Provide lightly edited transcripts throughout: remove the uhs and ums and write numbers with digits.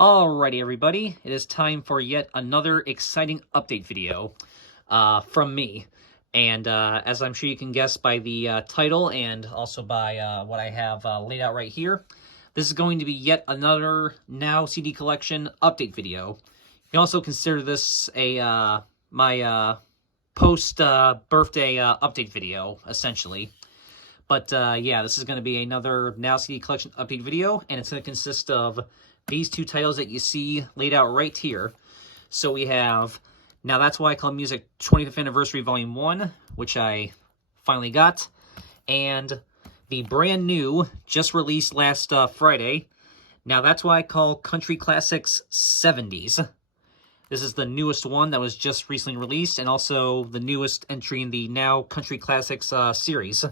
Alrighty, everybody, it is time for yet another exciting update video from me. And as I'm sure you can guess by the title and also by what I have laid out right here, this is going to be yet another Now CD Collection update video. You can also consider this a my post-birthday update video, essentially. But yeah, this is going to be another Now CD Collection update video, and it's going to consist of these two titles that you see laid out right here. So we have Now That's Why I Call Music 25th Anniversary Volume 1, which I finally got, and the brand new, just released last Friday, Now That's Why I Call Country Classics 70s. This is the newest one that was just recently released, and also the newest entry in the Now Country Classics series.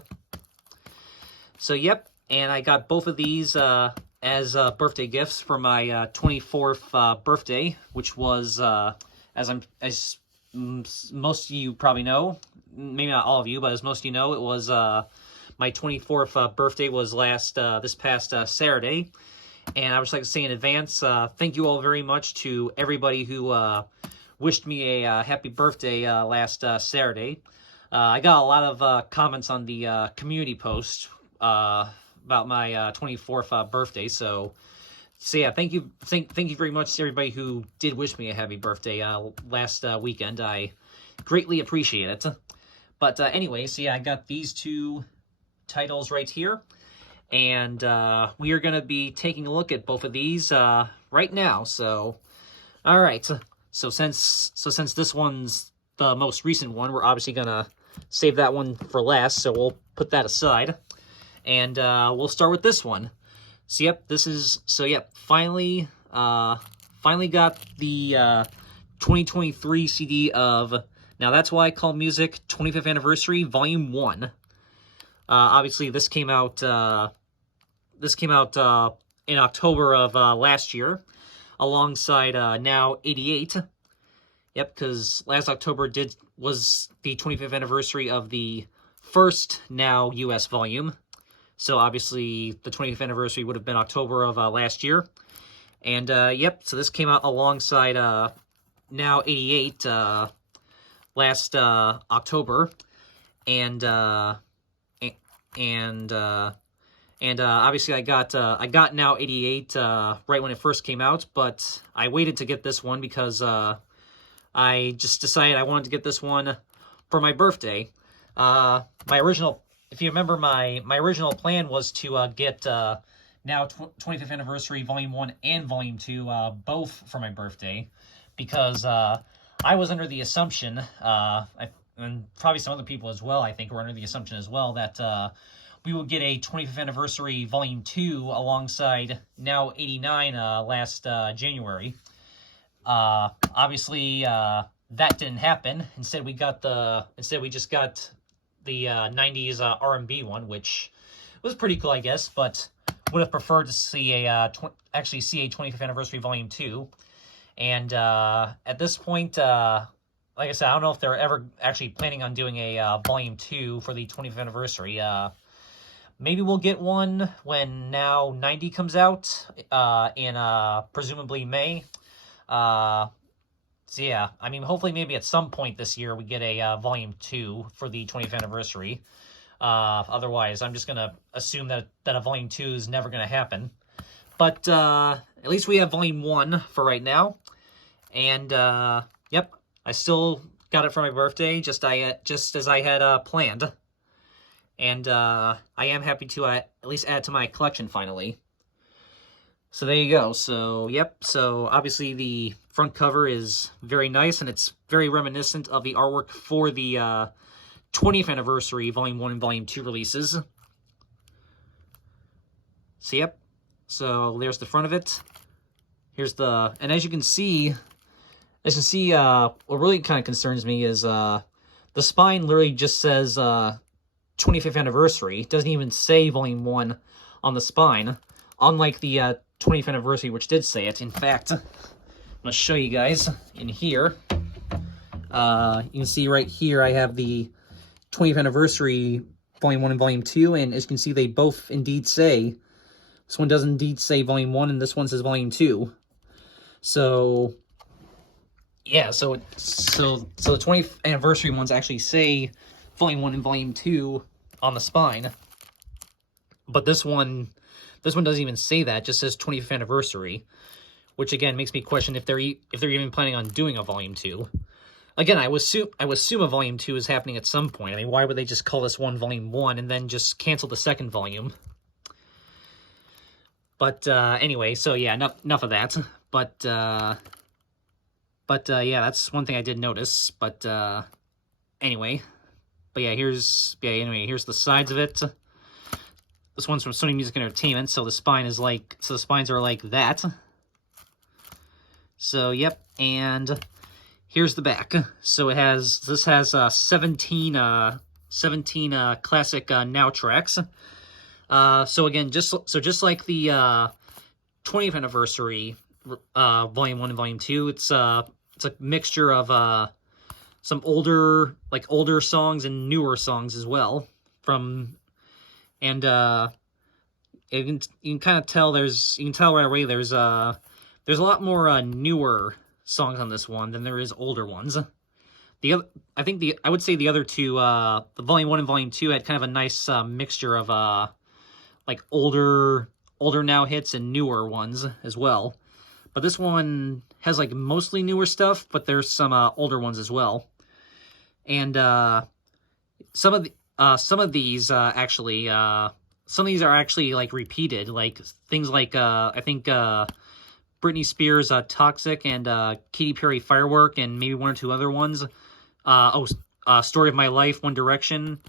So yep, and I got both of these as birthday gifts for my 24th birthday, which was, as most of you probably know, maybe not all of you, but as most of you know, it was my 24th birthday was this past Saturday. And I would just like to say in advance, thank you all very much to everybody who wished me a happy birthday last Saturday. I got a lot of comments on the community post about my 24th birthday. So yeah, thank you very much to everybody who did wish me a happy birthday last weekend. I greatly appreciate it. But anyway, so yeah, I got these two titles right here. And we are going to be taking a look at both of these right now. So, all right. So since this one's the most recent one, we're obviously going to save that one for last. So we'll put that aside. And we'll start with this one. So yep, finally got the 2023 CD of Now That's Why I Call Music 25th Anniversary Volume 1. Obviously, this came out in October of last year, alongside Now 88. Yep, because last October was the 25th anniversary of the first Now US volume. So obviously, the 25th anniversary would have been October of last year. And yep, so this came out alongside Now 88 last October. And obviously I got Now 88 right when it first came out, but I waited to get this one because I just decided I wanted to get this one for my birthday. If you remember, my original plan was to get Now 25th Anniversary Volume 1 and Volume 2 both for my birthday, because I was under the assumption, and probably some other people as well, I think, were under the assumption as well, that we would get a 25th Anniversary Volume 2 alongside Now 89 last January. Obviously, that didn't happen. Instead, we just got the 90s R&B one, which was pretty cool, I guess, but would have preferred to see a 25th Anniversary Volume 2. And at this point, like I said, I don't know if they're ever actually planning on doing a Volume 2 for the 25th anniversary. Maybe we'll get one when Now 90 comes out in presumably May. So yeah, I mean, hopefully maybe at some point this year we get a Volume 2 for the 20th anniversary. Otherwise, I'm just going to assume that a Volume 2 is never going to happen. But at least we have Volume 1 for right now. And yep, I still got it for my birthday, just as I had planned. And I am happy to at least add to my collection finally. So there you go. So, yep. So, obviously, the front cover is very nice, and it's very reminiscent of the artwork for the 20th anniversary Volume 1 and Volume 2 releases. So, yep. So, there's the front of it. Here's and as you can see, what really kind of concerns me is the spine literally just says 25th anniversary. It doesn't even say Volume 1 on the spine, unlike the 20th anniversary, which did say it. In fact, I'm going to show you guys in here. You can see right here I have the 20th anniversary Volume 1 and Volume 2, and as you can see, they both indeed say, this one does indeed say Volume 1, and this one says Volume 2. So yeah, so the 20th anniversary ones actually say Volume 1 and Volume 2 on the spine, but this one doesn't even say that. It just says 20th anniversary, which again makes me question if they're even planning on doing a Volume 2. Again, I would assume a Volume 2 is happening at some point. I mean, why would they just call this one Volume 1 and then just cancel the second volume? But anyway, so yeah, enough of that. But yeah, that's one thing I did notice. But anyway, here's the sides of it. This one's from Sony Music Entertainment, so the spines are like that. So yep, and here's the back. So this has 17 classic Now tracks. So again, just like the 20th anniversary Volume 1 and Volume 2, it's a mixture of some older songs and newer songs as well. You can kind of tell right away there's a lot more newer songs on this one than there is older ones. I would say the other two, the Volume 1 and Volume 2, had kind of a nice mixture of like older Now hits and newer ones as well. But this one has like mostly newer stuff, but there's some older ones as well. And some of these are actually like repeated, like things like I think Britney Spears' Toxic and Katy Perry Firework, and maybe one or two other ones. Story of My Life, One Direction.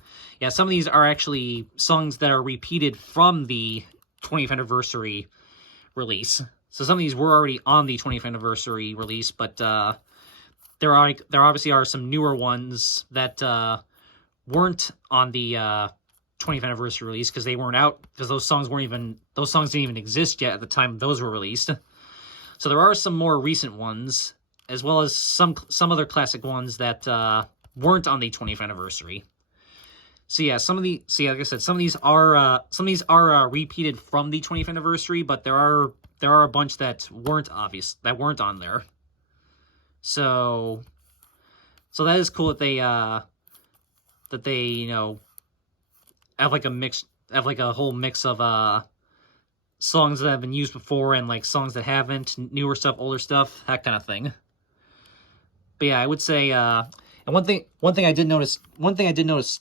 Yeah, some of these are actually songs that are repeated from the 20th anniversary release. So some of these were already on the 20th anniversary release, but there obviously are some newer ones that weren't on the 20th anniversary release because they weren't out, because those songs didn't even exist yet at the time those were released. So there are some more recent ones, as well as some other classic ones that weren't on the 20th anniversary. So yeah, like I said, some of these are repeated from the 20th anniversary, but there are a bunch that weren't on there. So that is cool that they have like a whole mix of songs that have been used before and like songs that haven't, newer stuff, older stuff, that kind of thing. But yeah, I would say and one thing I did notice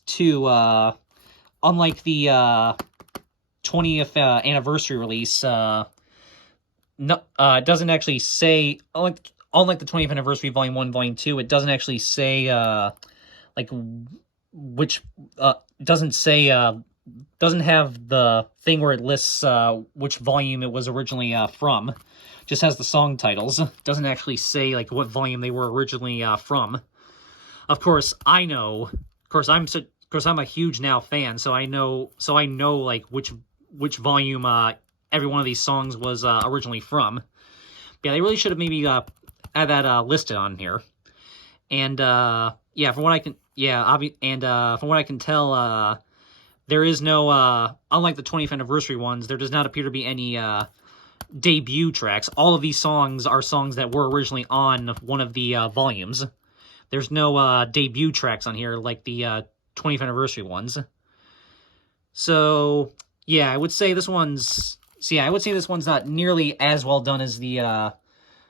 too, unlike the 20th anniversary release, it doesn't actually say, unlike the 20th anniversary Volume 1, Volume 2, it doesn't actually say doesn't have the thing where it lists which volume it was originally from. Just has the song titles. Doesn't actually say like what volume they were originally from. Of course, I know. Of course, I'm a huge Now fan, so I know like which volume every one of these songs was originally from. But yeah, they really should have maybe had that listed on here. And yeah, from what I can tell, there is no unlike the 20th anniversary ones, there does not appear to be any debut tracks. All of these songs are songs that were originally on one of the volumes. There's no debut tracks on here like the 20th anniversary ones. So yeah, I would say this one's not nearly as well done as the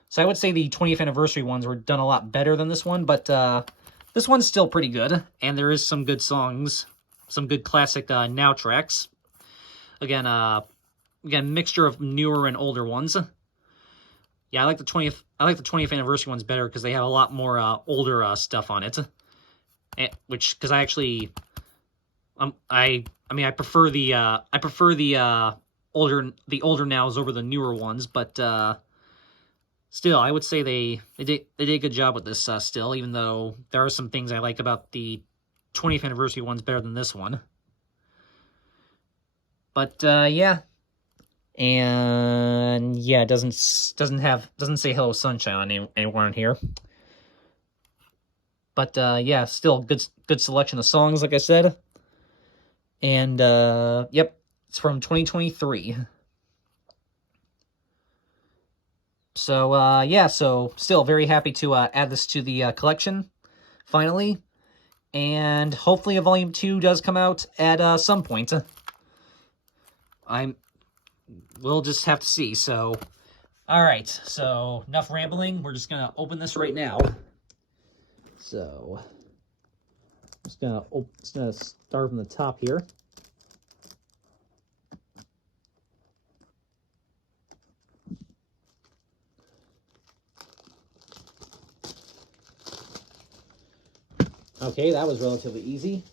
so I would say the 20th anniversary ones were done a lot better than this one, but this one's still pretty good, and there is some good songs, some good classic Now tracks. Again, mixture of newer and older ones. Yeah, I like the 20th anniversary ones better because they have a lot more older stuff on it. Because I actually, I prefer the older Nows over the newer ones, but still, I would say they did a good job with this still, even though there are some things I like about the 20th anniversary ones better than this one. But yeah. And yeah, it doesn't say Hello Sunshine on anywhere on here. But yeah, still good selection of songs, like I said. And yep, it's from 2023. So, yeah, so still very happy to add this to the collection, finally. And hopefully a Volume 2 does come out at some point. We'll just have to see, so... Alright, so enough rambling. We're just gonna open this right now. So... just gonna start from the top here. Okay, that was relatively easy.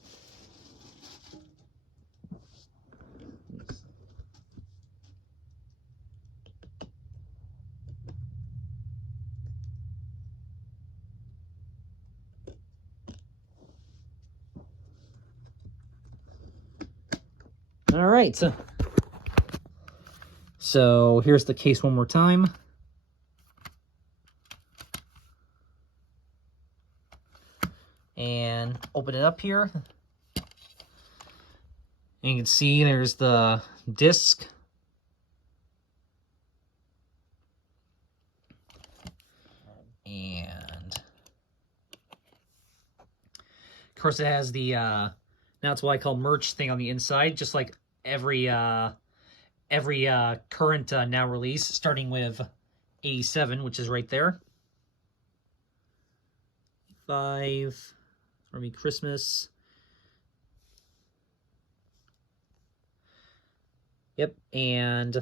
All right. So here's the case one more time. And open it up here. And you can see there's the disc. And of course it has the now it's what I call merch thing on the inside, just like every current now release, starting with 87, which is right there. 5 Army Christmas. Yep, and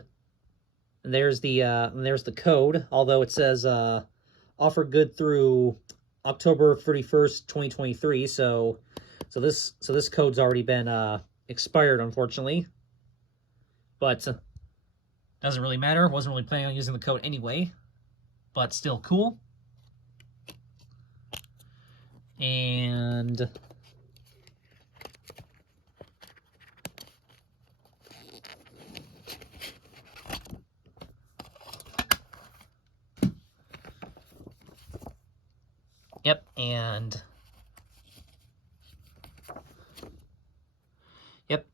there's the code, although it says offer good through October 31st, 2023, so this code's already been expired, unfortunately. But doesn't really matter. Wasn't really planning on using the code anyway, but still cool. And yep, and yep,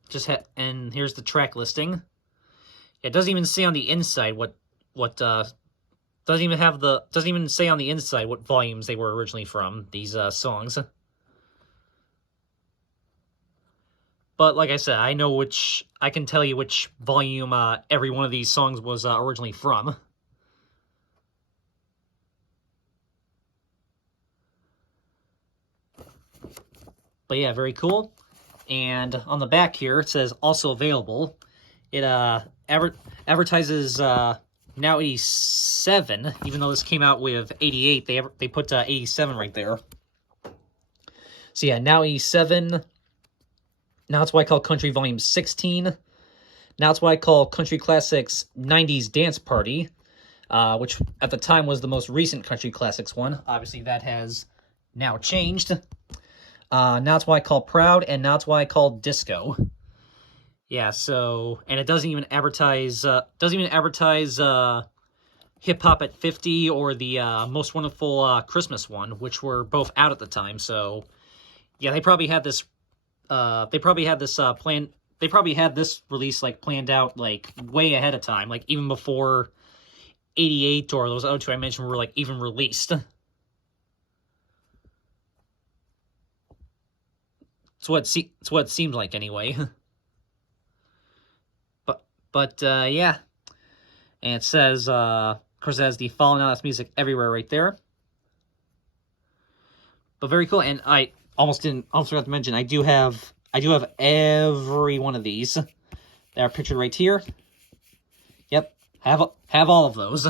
and here's the track listing. It doesn't even say on the inside what doesn't even say on the inside what volumes they were originally from, these songs. But like I said, I can tell you which volume every one of these songs was originally from. But yeah, very cool. And on the back here, it says also available. It advertises now 87, even though this came out with 88. They put 87 right there. So yeah, now 87. Now it's what I call Country Volume 16. Now it's what I call Country Classics 90s Dance Party, which at the time was the most recent Country Classics one. Obviously, that has now changed. Now it's what I call Proud, and now it's what I call Disco. Yeah, so, and it doesn't even advertise Hip Hop at 50 or the Most Wonderful Christmas one, which were both out at the time. So, yeah, they probably had this release like planned out like way ahead of time, like even before 88 or those other two I mentioned were like even released. It's what it seemed like anyway. But yeah, and it says, of course, it has the Fallen Out Music Everywhere right there. But very cool, and I almost forgot to mention, I do have every one of these that are pictured right here. Yep, have all of those.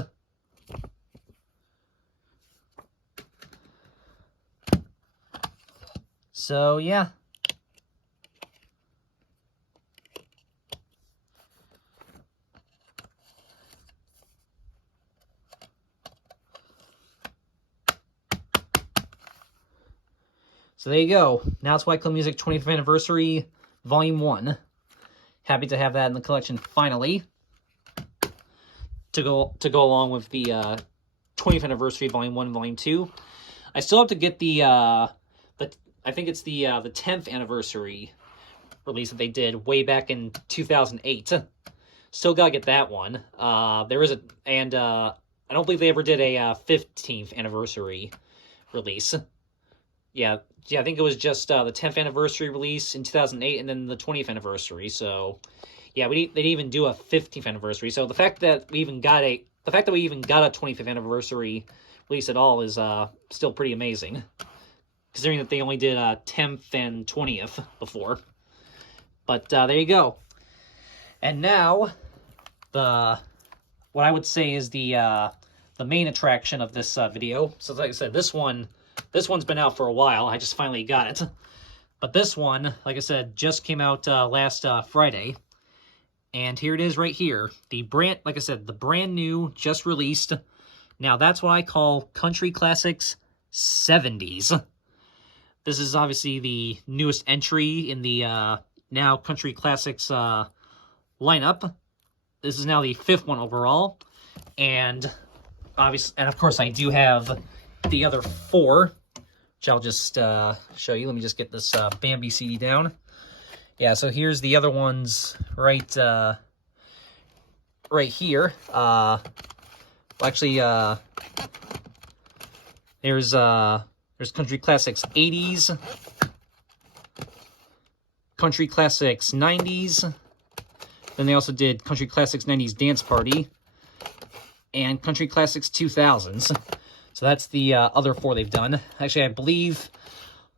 So yeah. So there you go. Now it's White Club Music 25th Anniversary, Volume 1. Happy to have that in the collection finally. To go along with the 20th Anniversary, Volume 1 and Volume 2. I still have to get the I think it's the 10th Anniversary release that they did way back in 2008. Still gotta get that one. There is a, and I don't believe they ever did a 15th anniversary release. Yeah, I think it was just the 10th anniversary release in 2008, and then the 20th anniversary. So, yeah, they didn't even do a 15th anniversary. So the fact that we even got a 25th anniversary release at all is still pretty amazing, considering that they only did 10th and 20th before. But there you go. And now, what I would say is the main attraction of this video. So like I said, this one's been out for a while. I just finally got it. But this one, like I said, just came out last Friday. And here it is right here. Like I said, the brand new, just released. Now, that's what I call Country Classics 70s. This is obviously the newest entry in the now Country Classics lineup. This is now the 5th one overall. And of course, I do have the other 4, which I'll just show you. Let me just get this Bambi CD down. Yeah, so here's the other ones right here. Actually, there's Country Classics 80s, Country Classics 90s. Then they also did Country Classics 90s Dance Party and Country Classics 2000s. So that's the other 4 they've done. Actually, I believe,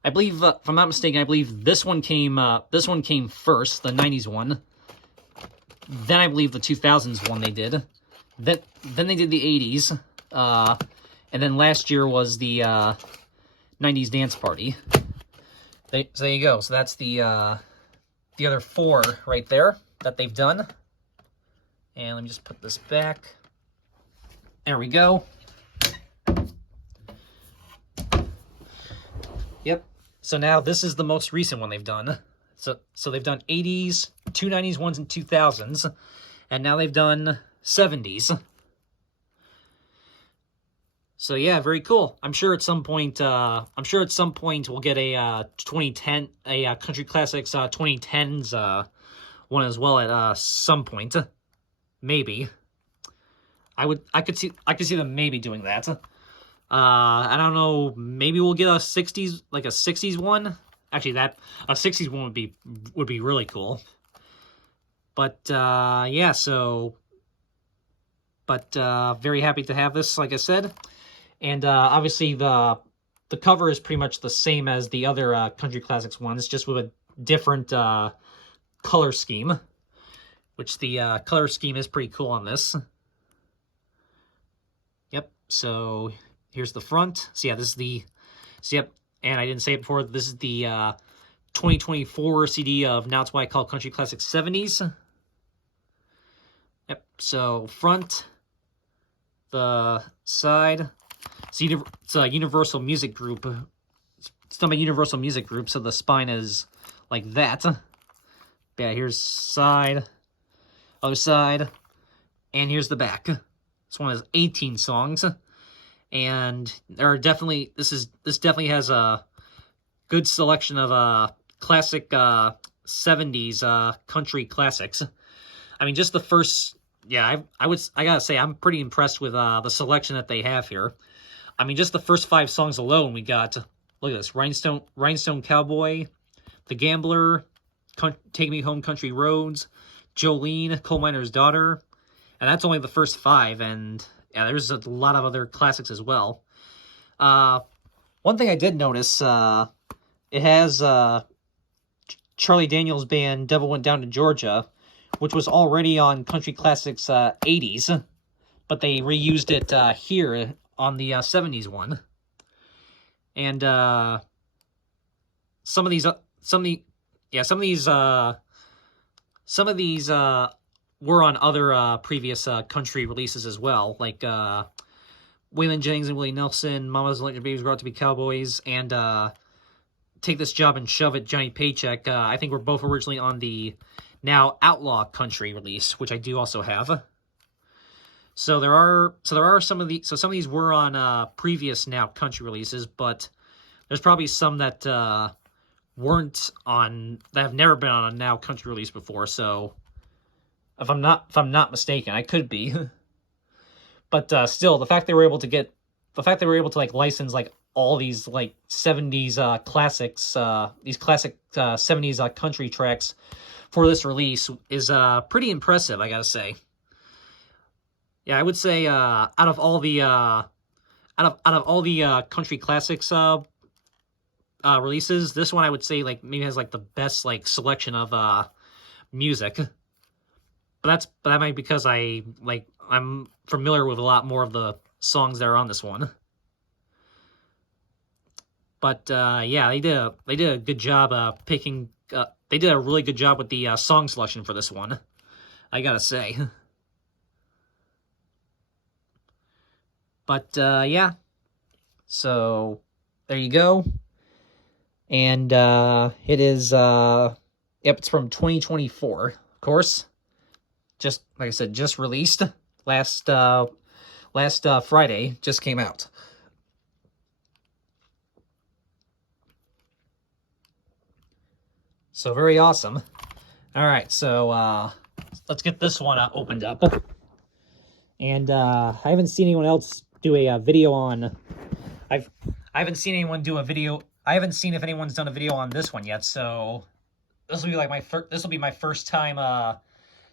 if I'm not mistaken, I believe this one came first, the 90s one. Then I believe the 2000s one they did. Then they did the 80s. And then last year was the 90s Dance Party. So there you go. So that's the other 4 right there that they've done. And let me just put this back. There we go. Yep. So now this is the most recent one they've done. So they've done 80s, 2 90s ones, and 2000s. And now they've done 70s. So yeah, very cool. I'm sure at some point we'll get a 2010 Country Classics 2010s one as well at some point. Maybe. I could see them maybe doing that. I don't know, maybe we'll get a 60s one. Actually, a 60s one would be really cool. But yeah, very happy to have this, like I said. And obviously the cover is pretty much the same as the other Country Classics ones, just with a different color scheme, which the color scheme is pretty cool on this. Yep, so here's the front. So yeah, yep, and I didn't say it before, this is the 2024 CD of Now It's Why I Call Country Classics 70s. Yep, so front, the side. It's a Universal Music Group. It's done by Universal Music Group, so the spine is like that. Yeah, here's side, other side, and here's the back. This one has 18 songs, and there are definitely this definitely has a good selection of classic 70s country classics. I mean, just the first, yeah, I gotta say I'm pretty impressed with the selection that they have here. I mean, just the first 5 songs alone, we got, look at this, Rhinestone Cowboy, The Gambler, Take Me Home Country Roads, Jolene, Coal Miner's Daughter, and that's only the first 5, and yeah, there's a lot of other classics as well. One thing I did notice, it has Charlie Daniels' band Devil Went Down to Georgia, which was already on Country Classics 80s, but they reused it here on the 70s one. And some of these were on other previous country releases as well, like Waylon Jennings and Willie Nelson, Mamas Don't Let Your Babies Grow Up to Be Cowboys, and Take This Job and Shove It, Johnny Paycheck. I think were both originally on the now Outlaw Country release, which I do also have. So there are some of these were on previous now country releases, but there's probably some that weren't on, that have never been on a now country release before. So if I'm not mistaken, I could be. But still, the fact they were able to like license like all these like 70s classics, these classic 70s country tracks for this release is pretty impressive, I gotta say. Yeah, I would say out of all the country classics releases, this one I would say like maybe has like the best like selection of music. But that might be because I'm familiar with a lot more of the songs that are on this one. But yeah, they did a good job picking. They did a really good job with the song selection for this one, I gotta say. But yeah, so there you go. And it is yep, it's from 2024, of course. Just like I said, just released last Friday, just came out. So very awesome. All right, so let's get this one opened up. And I haven't seen anyone else do a video on. I haven't seen anyone do a video. I haven't seen if anyone's done a video on this one yet. So this will be like my first time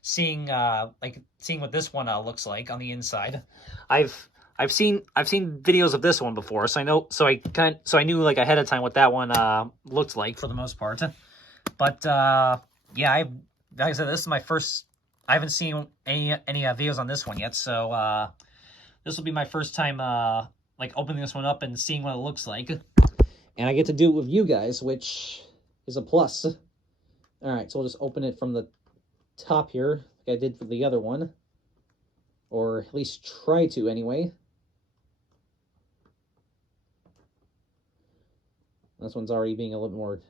seeing what this one looks like on the inside. I've seen videos of this one before, so I know. So I knew like ahead of time what that one looked like for the most part. But yeah, like I said, this is my first. I haven't seen any videos on this one yet, so this will be my first time like opening this one up and seeing what it looks like. And I get to do it with you guys, which is a plus. All right, so we'll just open it from the top here, like I did for the other one, or at least try to anyway. This one's already being a little more.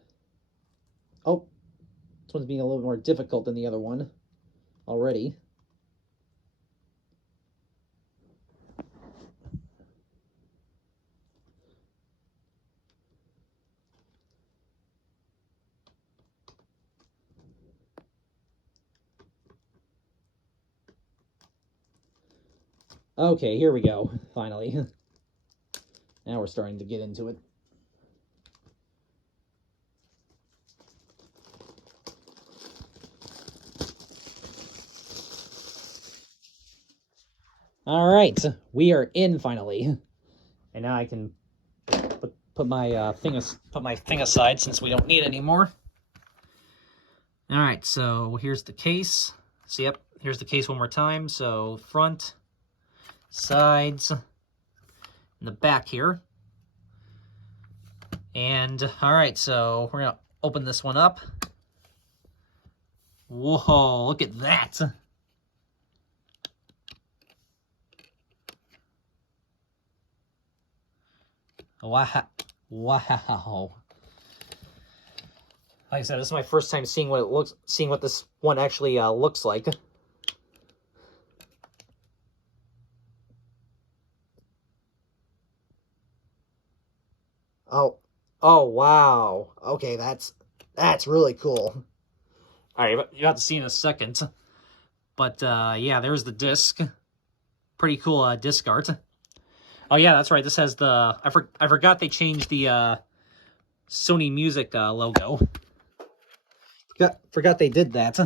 Oh, this one's being a little more difficult than the other one already. Okay, here we go, finally. Now we're starting to get into it. All right, we are in finally, and now I can put my thing aside since we don't need it anymore. All right, so here's the case. So yep, here's the case one more time. So front, sides, and the back here. And all right, so we're gonna open this one up. Whoa, look at that. Wow. Wow. Like I said, this is my first time seeing what this one actually looks like. Oh, wow. Okay, that's really cool. All right, you have to see in a second. But yeah, there's the disc. Pretty cool disc art. Oh yeah, that's right. This has the I forgot they changed the Sony Music logo. Forgot they did that.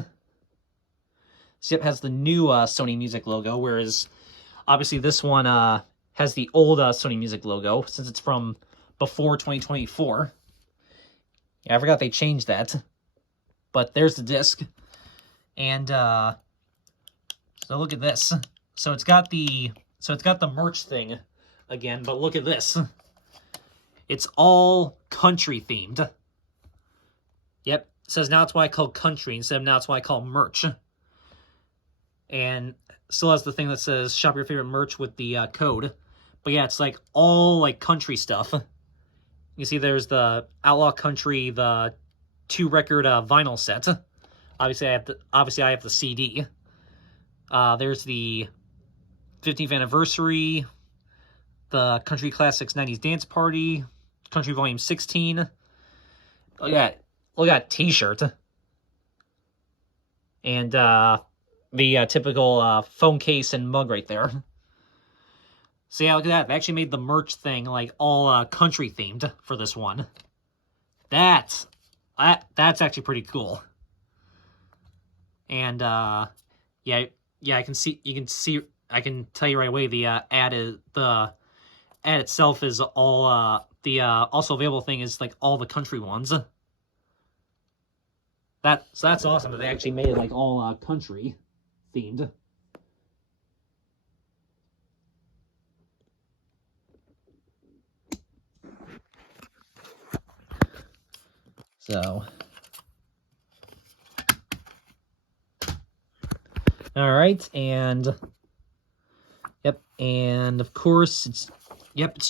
So it has the new Sony Music logo, whereas obviously this one has the old Sony Music logo since it's from before 2024. Yeah, I forgot they changed that. But there's the disc. And so look at this. So it's got the merch thing again, but look at this. It's all country themed. Yep. It says now it's why I call country instead of now it's why I call merch. And still has the thing that says shop your favorite merch with the code. But yeah, it's like all like country stuff. You see there's the Outlaw Country, the 2-record vinyl set. Obviously I have the CD. There's the 15th anniversary, the Country Classics 90s Dance Party, Country Volume 16. Look at that t-shirt. And the typical phone case and mug right there. So yeah, look at that. They actually made the merch thing like all country themed for this one. That's actually pretty cool. And yeah, I can see, I can tell you right away the ad itself is all the also available thing is like all the country ones. So that's awesome that they actually made it like all country themed. So, all right, and yep, and of course it's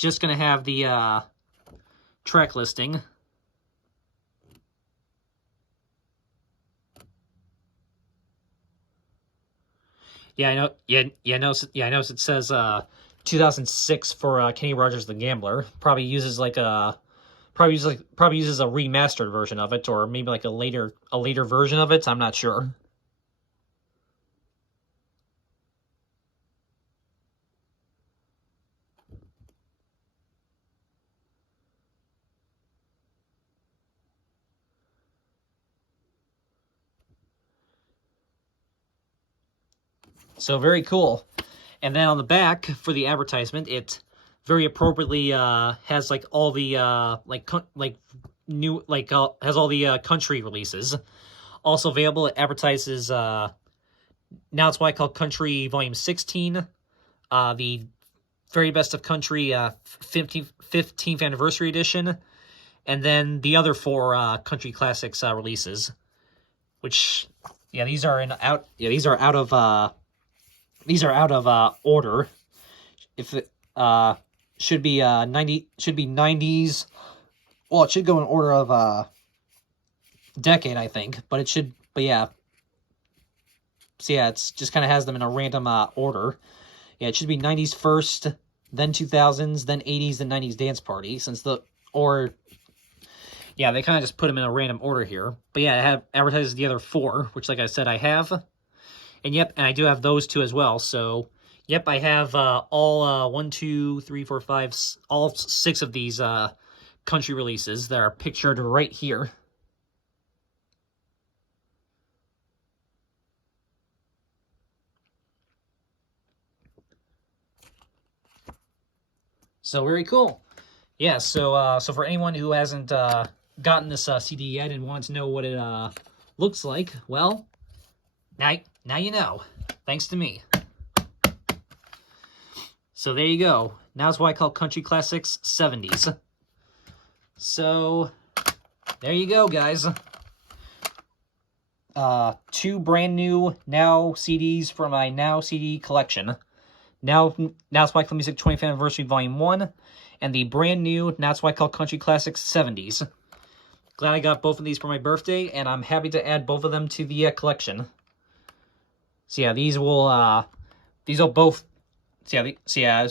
just gonna have the track listing. Yeah, I know. Yeah, I know. Yeah, I know. It says 2006 for Kenny Rogers the Gambler. Probably uses like a probably uses a remastered version of it, or maybe like a later version of it. I'm not sure. So very cool. And then on the back for the advertisement, it very appropriately has like all the has all the country releases. Also available, it advertises now it's what I call Country Volume 16, the Very Best of Country 15th Anniversary Edition, and then the other four Country Classics releases, which these are out of order. If it should be 90s. Well, it should go in order of decade, I think, but yeah. So yeah, it's just kind of has them in a random order. Yeah, it should be 90s first, then 2000s, then 80s, then 90s Dance Party, yeah, they kind of just put them in a random order here. But yeah, I have advertises the other four, which like I said, I have. And yep, and I do have those two as well. So, yep, I have all 1, 2, 3, 4, 5, all 6 of these country releases that are pictured right here. So very cool. Yeah, so for anyone who hasn't gotten this CD yet and wanted to know what it looks like, well, now you know. Thanks to me. So there you go. Now it's what I call Country Classics 70s. So there you go, guys. 2 brand new Now CDs from my Now CD collection. Now Spike Music 20th Anniversary Volume 1, and the brand new Now It's What I Call Country Classics 70s. Glad I got both of these for my birthday, and I'm happy to add both of them to the collection. So yeah, these will both. So yeah,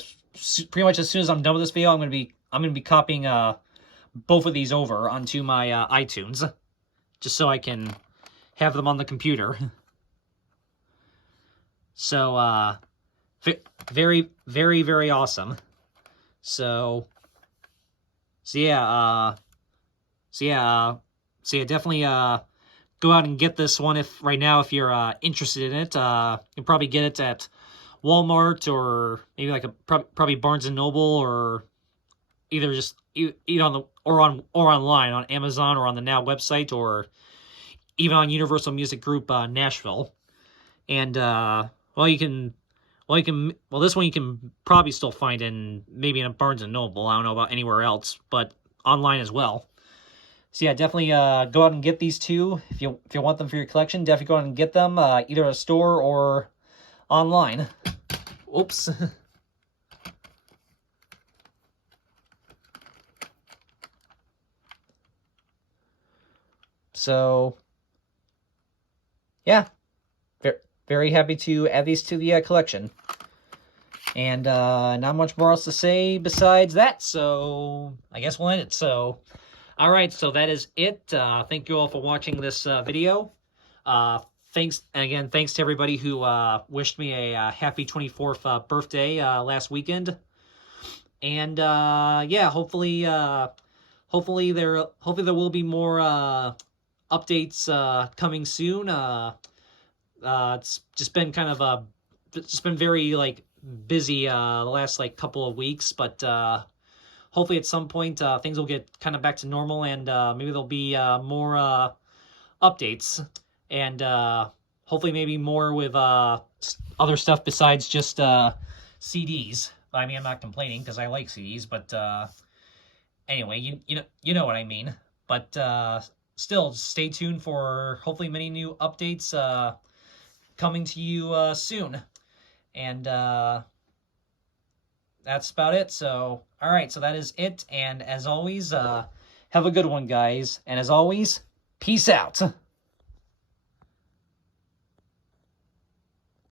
pretty much as soon as I'm done with this video, I'm gonna be copying both of these over onto my iTunes, just so I can have them on the computer. So very, very, very awesome. So yeah, definitely go out and get this one if you're interested in it. You can probably get it at Walmart or maybe like probably Barnes and Noble, or either on online on Amazon or on the Now website, or even on Universal Music Group Nashville. And this one you can probably still find maybe in a Barnes and Noble. I don't know about anywhere else, but online as well. So yeah, definitely go out and get these two if you want them for your collection. Definitely go out and get them either at a store or online. Oops. So yeah, very happy to add these to the collection. And not much more else to say besides that, so I guess we'll end it. So, all right, so that is it. Thank you all for watching this video. Thanks to everybody who wished me a happy 24th birthday last weekend. And yeah, hopefully there will be more updates coming soon. It's just been kind of it's just been very like busy the last like couple of weeks, but hopefully at some point things will get kind of back to normal, and maybe there'll be more updates, and hopefully maybe more with other stuff besides just CDs. I mean, I'm not complaining because I like CDs, but anyway, you know what I mean. But still, stay tuned for hopefully many new updates coming to you soon. And that's about it. So, all right, so that is it. And as always, have a good one, guys. And as always, peace out.